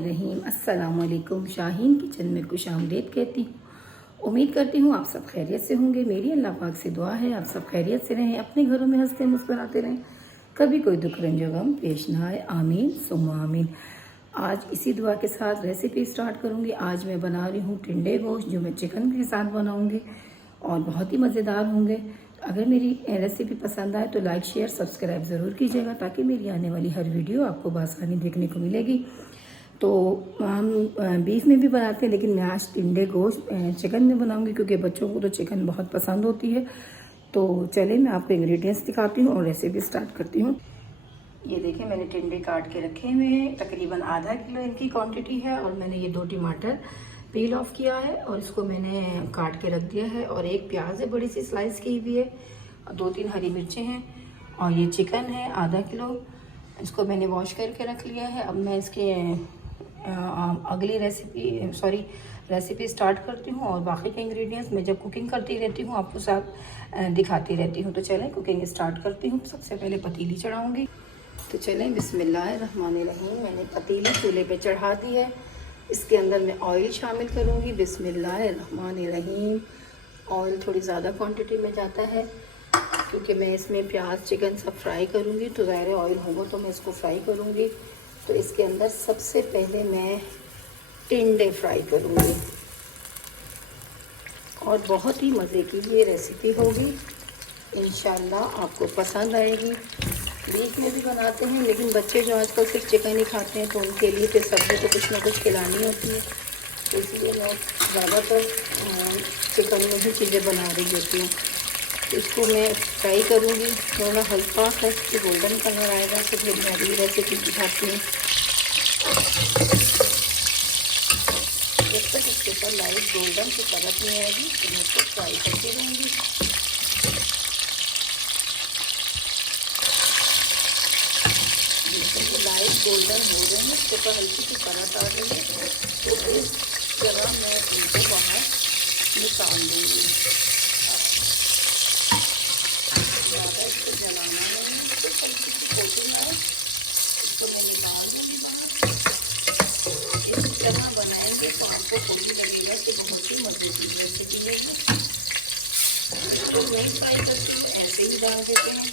रहीम। अस्सलामुअलैकुम। शाहीन किचन में खुशामदीद कहती हूँ। उम्मीद करती हूँ आप सब खैरियत से होंगे। मेरी अल्लाह पाक से दुआ है आप सब खैरियत से रहें, अपने घरों में हंसते मुस्कुराते रहें, कभी कोई दुख रंज गम पेश ना आए। आमीन सुम्मा आमीन। आज इसी दुआ के साथ रेसिपी स्टार्ट करूँगी। आज मैं बना रही हूँ टिंडे गोश्त, जो मैं चिकन के साथ बनाऊँगी और बहुत ही मज़ेदार होंगे। अगर मेरी रेसिपी पसंद आए तो लाइक शेयर सब्सक्राइब ज़रूर कीजिएगा, ताकि मेरी आने वाली हर वीडियो आपको बआसानी देखने को मिलेगी। तो हम बीफ में भी बनाते हैं, लेकिन मैं आज टिंडे गोश्त चिकन में बनाऊंगी, क्योंकि बच्चों को तो चिकन बहुत पसंद होती है। तो चलिए मैं आपको इंग्रेडिएंट्स दिखाती हूँ और रेसिपी स्टार्ट करती हूँ। ये देखिए, मैंने टिंडे काट के रखे हुए हैं, तकरीबन आधा किलो इनकी क्वांटिटी है। और मैंने ये 2 टमाटर पील ऑफ किया है और इसको मैंने काट के रख दिया है। और एक प्याज है बड़ी सी स्लाइस की हुई है, 2-3 हरी मिर्चें हैं। और ये चिकन है आधा किलो, इसको मैंने वॉश करके रख लिया है। अब मैं इसके अगली रेसिपी स्टार्ट करती हूँ। और बाकी के इंग्रेडिएंट्स मैं जब कुकिंग करती रहती हूँ आपको साथ दिखाती रहती हूँ। तो चलें कुकिंग स्टार्ट करती हूँ। सबसे पहले पतीली चढ़ाऊँगी। तो चलें बिस्मिल्लाहिर्रहमानिर्रहीम। मैंने पतीली चूल्हे पे चढ़ा दी है। इसके अंदर मैं ऑयल शामिल करूँगी। बिस्मिल्लाहिर्रहमानिर्रहीम। ऑयल थोड़ी ज़्यादा क्वांटिटी में जाता है, क्योंकि मैं इसमें प्याज चिकन सब फ्राई करूँगी, तो ज़ाहिर ऑयल होगा तो मैं इसको फ्राई करूँगी। तो इसके अंदर सबसे पहले मैं टिंडे फ्राई करूँगी और बहुत ही मज़े की ये रेसिपी होगी। इंशाल्लाह आपको पसंद आएगी। बीफ में भी बनाते हैं, लेकिन बच्चे जो आजकल सिर्फ चिकन ही खाते हैं, तो उनके लिए फिर सब्ज़ी तो कुछ ना कुछ खिलानी होती है। तो इसलिए मैं ज़्यादातर चिकन में ही चीज़ें बना रही होती हूँ। तो इसको मैं फ्राई करूँगी, थोड़ा हल्का सा इससे गोल्डन कलर आएगा तो फिर मैं अगली रेसिपी दिखाती हूँ। जब तक इसके ऊपर लाइट गोल्डन की परत नहीं आएगी तो मैं इसको फ्राई करती रहूँगी। लाइट गोल्डन हो रहे हैं, इसके ऊपर हल्की सी परत आ रही है, तो इस जगह मैं इनको बाहर निकाल दूँगी। ज़्यादा इसको जलाना नहीं है, तो हल्की सी कोटिंग आए इसको मैं निकाल दूँगी बाहर। इस तरह बनाएंगे तो आपको खुद ही लगेगा कि बहुत ही मज़े की रेसिपी है। तो नहीं फ्राई करती हूँ, ऐसे ही डाल देते हैं,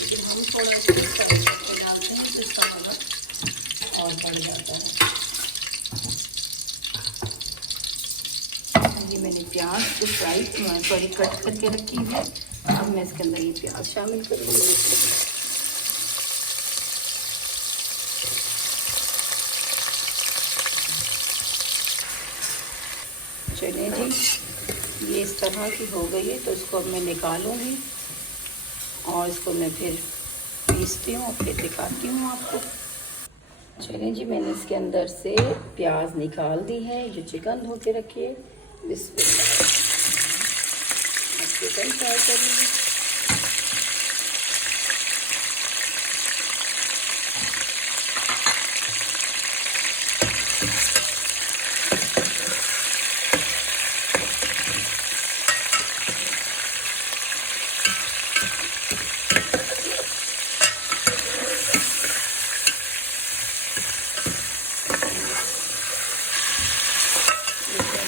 लेकिन हम थोड़ा इस तरह करके डालते हैं तो इसका कलर और बढ़ जाता है। ये मैंने प्याज को फ्राई कट करके रखी है। अब मैं इसके अंदर ये प्याज शामिल करूँगी। चलिए जी, ये इस तरह की हो गई है, तो इसको अब मैं निकालूंगी और इसको मैं फिर पीसती हूँ, फिर दिखाती हूँ आपको। चलिए जी, मैंने इसके अंदर से प्याज निकाल दी है, जो चिकन धो के रखी है। बिस्मिल्लाह, चिकन फ्राई करूँगी।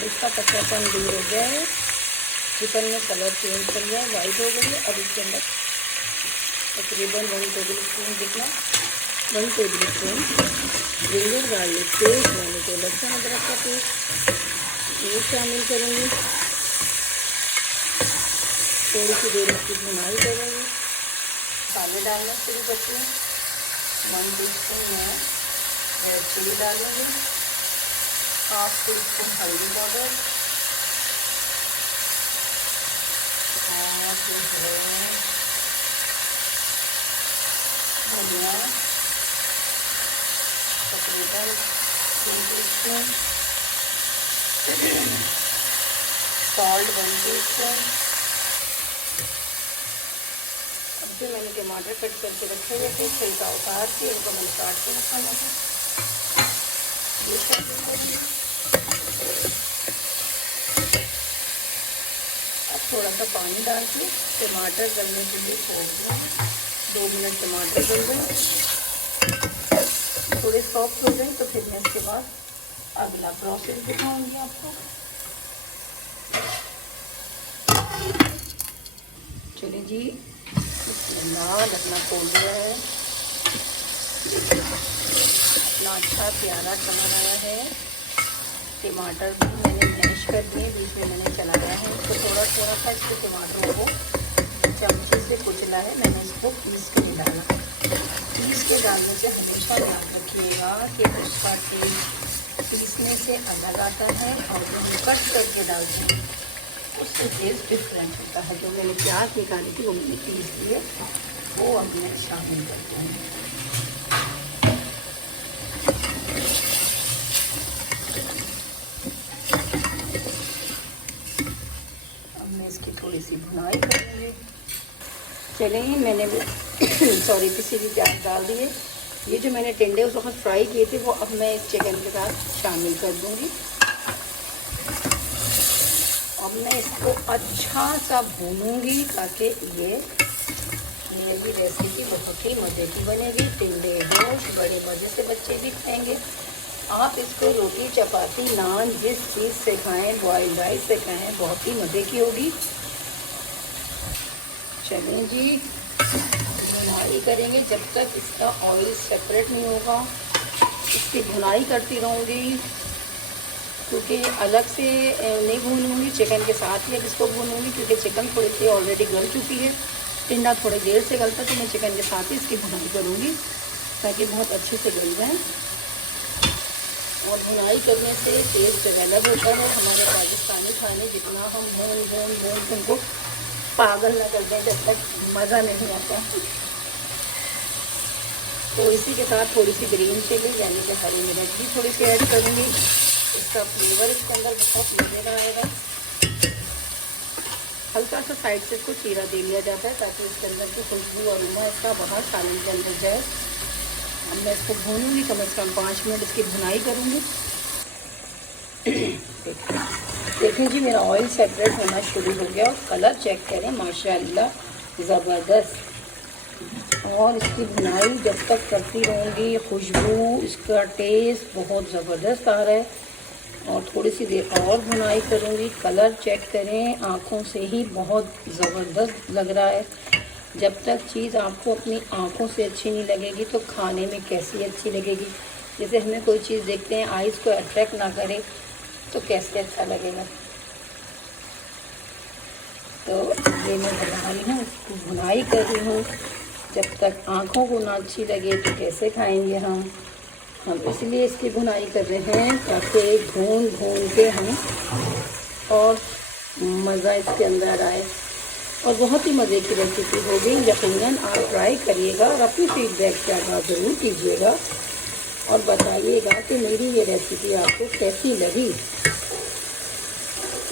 इसका कच्चापन दूर हो गया है, चिकन में कलर चेंज कर गया है, वाइट हो गई है। अब इसके अंदर तकरीबन 1 टेबल स्पून जितना 1 table spoon ginger garlic paste, मैंने तो लहसुन अदरक का पेस्ट ये शामिल करूँगी। थोड़ी सी देर इसकी भुनाई करूँगी। मसाले डालना शुरू करती हूँ। 1 टीस्पून मैं रेड चिली डालूँगी, 1/2 टीस्पून हल्दी पाउडर, और फिर धनिया तकरीबन 3 टीस्पून, सॉल्ट 1 टीस्पून। अब जो मैंने टमाटर कट करके रखे हुए थे, छिलका उतार के उनको मैंने काट के रखा है। अब थोड़ा सा पानी डाल के टमाटर गलने के लिए छोड़ दूँ। 2 मिनट टमाटर गल गए। थोड़े सॉफ्ट हो जाए तो फिर मैं इसके बाद अगला प्रोसेस दिखाऊंगी आपको। चलिए जी, ढकना खोल दिया है। इतना अच्छा प्यारा कलर आया है। टमाटर भी मैंने मैश कर दिए, बीच में मैंने चलाया है इसको थोड़ा थोड़ा सा। इसके टमाटरों को चमचे से कुचला है, मैंने इसको पीस के नहीं डाला। पीस के डालने से हमेशा याद रखिएगा कि उसका टेस्ट पीसने से अलग आता है और जो हम कट करके डालते हैं उससे टेस्ट डिफरेंट होता है। जो मैंने प्याज निकाली थी वो मैंने पीस दिए, वो अब मैं शामिल करती हूँ। अब मैं इसकी थोड़ी सी भुनाई करूँगी। चलिए, मैंने सॉरी पिसी हुई प्याज डाल दिए। ये जो मैंने टिंडे उस वक्त फ्राई किए थे वो अब मैं इस चिकन के साथ शामिल कर दूँगी। अब मैं इसको अच्छा सा भूनूंगी ताकि ये मेरी रेसिपी बहुत ही मज़े की बनेगी। टिंडे गोश्त बड़े मज़े से बच्चे भी खाएंगे। आप इसको रोटी चपाती नान जिस चीज़ से खाएं, बॉइल्ड राइस से खाएं, बहुत ही मज़े की होगी। चलें जी, भुनाई करेंगे जब तक इसका ऑयल सेपरेट नहीं होगा। इसकी भुनाई करती रहूँगी क्योंकि अलग से नहीं भूनूंगी, चिकन के साथ ही अब इसको भूनूंगी क्योंकि चिकन थोड़ी सी ऑलरेडी गल चुकी है। टिंडा थोड़ी देर से गलता तो मैं चिकन के साथ ही इसकी भुनाई करूँगी ताकि बहुत अच्छे से गल जाए। और भुनाई करने से टेस्ट अलग होता है। हमारे राजस्थानी खाने जितना हम भून उनको पागल न कर दें जब तक मज़ा नहीं आता। तो इसी के साथ थोड़ी सी ग्रीन चिली यानी कि हरी मिर्च भी थोड़ी सी ऐड करूँगी। इसका फ्लेवर इसके अंदर बहुत मज़ेदार आएगा। हल्का सा साइड से इसको चीरा दे लिया जाता है ताकि इसके अंदर की खुशबू और उमा इसका बाहर सालन के अंदर जाए। अब मैं इसको भूनूंगी, कम से कम 5 मिनट इसकी भुनाई करूँगी। देखें जी, मेरा ऑयल सेपरेट होना शुरू हो गया और कलर चेक करें, माशाल्लाह ज़बरदस्त। और इसकी भुनाई जब तक करती रहूँगी, खुशबू इसका टेस्ट बहुत ज़बरदस्त आ रहा है। और थोड़ी सी देर और भुनाई करूँगी। कलर चेक करें, आँखों से ही बहुत ज़बरदस्त लग रहा है। जब तक चीज़ आपको अपनी आँखों से अच्छी नहीं लगेगी तो खाने में कैसी अच्छी लगेगी। जैसे हमें कोई चीज़ देखते हैं, आइज़ को अट्रैक्ट ना करे तो कैसे अच्छा लगेगा। तो ये मैं बना रही हूँ, इसको भुनाई कर रही हूँ। जब तक आँखों को ना अच्छी लगे तो कैसे खाएंगे हम इसलिए इसकी भुनाई कर रहे हैं ताकि भून के हम और मज़ा इसके अंदर आए। और बहुत ही मज़े की रेसिपी होगी, यकीनन आप ट्राई करिएगा और अपनी फीडबैक का आगाज़ ज़रूर कीजिएगा और बताइएगा कि मेरी ये रेसिपी आपको कैसी लगी।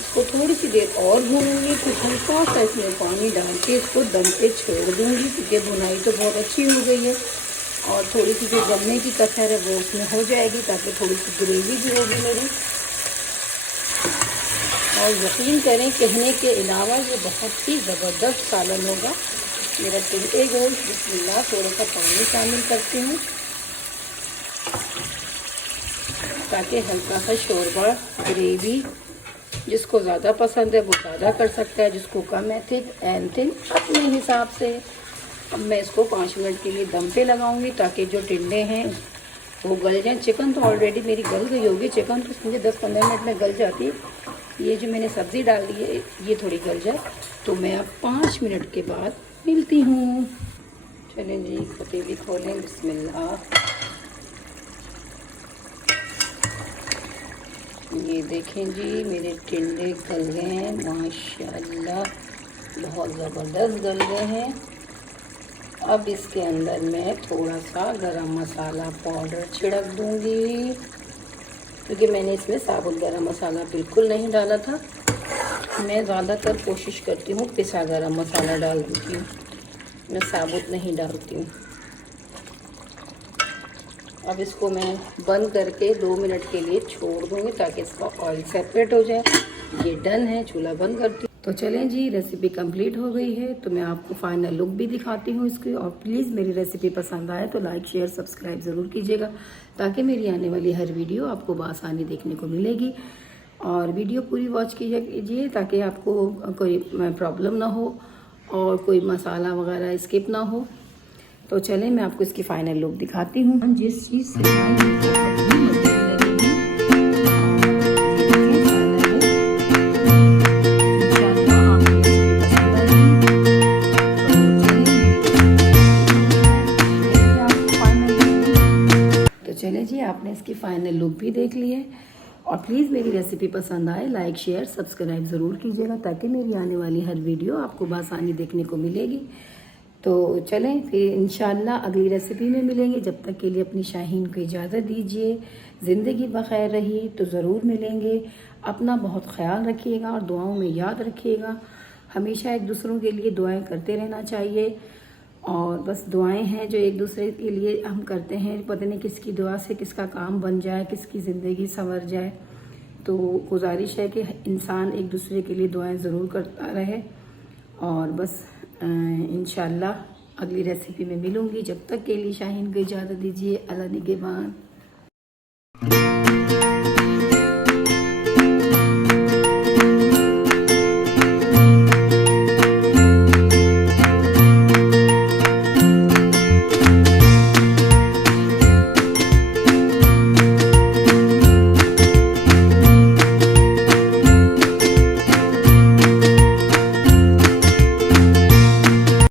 इसको थोड़ी सी देर और भूनूंगी, फिर हल्का सा इसमें पानी डाल के इसको दम पे छोड़ दूँगी क्योंकि भुनाई तो बहुत अच्छी हो गई है। और थोड़ी सी जो जमने की कसर है वो उसमें हो जाएगी ताकि थोड़ी सी ग्रेवी भी होगी मेरी। और यकीन करें, कहने के अलावा ये बहुत ही ज़बरदस्त सालन होगा। मेरा टिंडे गोश्त, बिस्मिल्लाह, थोड़ा सा पानी शामिल करती हूँ ताकि हल्का सा शोरबा ग्रेवी, जिसको ज़्यादा पसंद है वो ज़्यादा कर सकता है, जिसको कम है थिक एंड थिन अपने हिसाब से। अब मैं इसको 5 मिनट के लिए दम पे लगाऊंगी ताकि जो टिंडे हैं वो गल जाएं। चिकन तो ऑलरेडी मेरी गल गई होगी, चिकन तो मुझे 10-15 मिनट में गल जाती है। ये जो मैंने सब्ज़ी डाल दी है ये थोड़ी गल जाए तो मैं अब 5 मिनट के बाद मिलती हूँ। चलें जी, पतीली खोलें, बिस्मिल्लाह। ये देखें जी, मेरे टिंडे गल गए हैं माशाल्लाह, बहुत ज़बरदस्त गल गए हैं। अब इसके अंदर मैं थोड़ा सा गरम मसाला पाउडर छिड़क दूंगी क्योंकि मैंने इसमें साबुत गरम मसाला बिल्कुल नहीं डाला था। मैं ज़्यादातर कोशिश करती हूँ पिसा गरम मसाला डाल देती हूँ, मैं साबुत नहीं डालती हूँ। अब इसको मैं बंद करके 2 मिनट के लिए छोड़ दूँगी ताकि इसका ऑयल सेपरेट हो जाए। ये डन है, चूल्हा बंद करती हूँ। तो चलें जी, रेसिपी कंप्लीट हो गई है। तो मैं आपको फाइनल लुक भी दिखाती हूँ इसकी। और प्लीज़ मेरी रेसिपी पसंद आए तो लाइक शेयर सब्सक्राइब ज़रूर कीजिएगा, ताकि मेरी आने वाली हर वीडियो आपको बआसानी देखने को मिलेगी। और वीडियो पूरी वॉच कीजिए ताकि आपको कोई प्रॉब्लम ना हो और कोई मसाला वगैरह स्किप ना हो। तो चलें मैं आपको इसकी फ़ाइनल लुक दिखाती हूँ। जिस चीज़ से चलें जी, आपने इसकी फ़ाइनल लुक भी देख ली है। और प्लीज़ मेरी रेसिपी पसंद आए लाइक शेयर सब्सक्राइब ज़रूर कीजिएगा, ताकि मेरी आने वाली हर वीडियो आपको बआसानी देखने को मिलेगी। तो चलें फिर इंशाल्लाह अगली रेसिपी में मिलेंगे। जब तक के लिए अपनी शाहीन को इजाज़त दीजिए। ज़िंदगी बखैर रही तो ज़रूर मिलेंगे। अपना बहुत ख्याल रखिएगा और दुआओं में याद रखिएगा। हमेशा एक दूसरों के लिए दुआएँ करते रहना चाहिए। और बस दुआएं हैं जो एक दूसरे के लिए हम करते हैं, पता नहीं किसकी दुआ से किसका काम बन जाए, किसकी ज़िंदगी संवर जाए। तो गुजारिश है कि इंसान एक दूसरे के लिए दुआएं ज़रूर करता रहे। और बस इंशाल्लाह अगली रेसिपी में मिलूँगी। जब तक के लिए शाहीन को इजाज़त दीजिए। अल्लाह निगहबान।